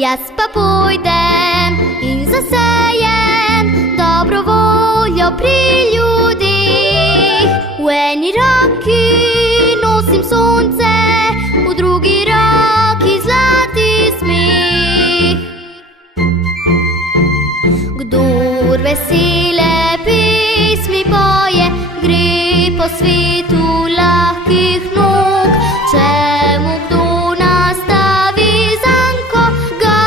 Jaz pa pojdem in zasejem dobro voljo pri ljudeh. V eni roki nosim sonce, v drugi roki zlati smeh. Kdor vesele pesmi poje, gre po svetu lahkih nog. Če mu kdo nastavi zanko, ga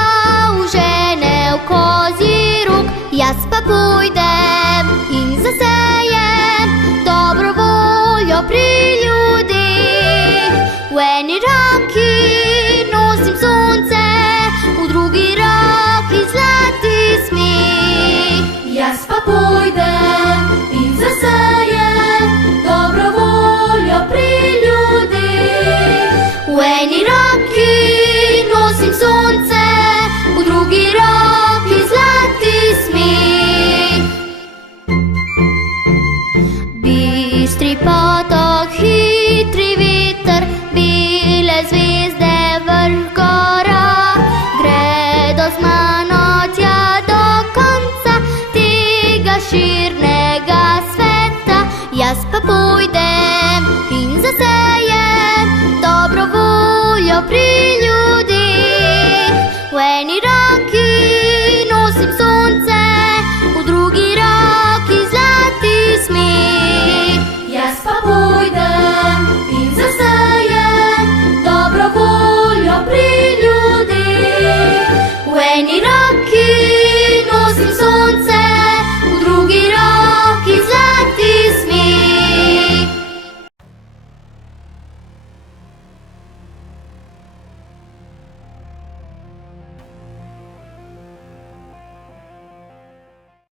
užene v kozji rog. Jaz pa pojdem in zasejem dobro voljo pri ljudeh. V eni roki nosim sonce, v drugi roki zlati smeh. Jaz pa pojdem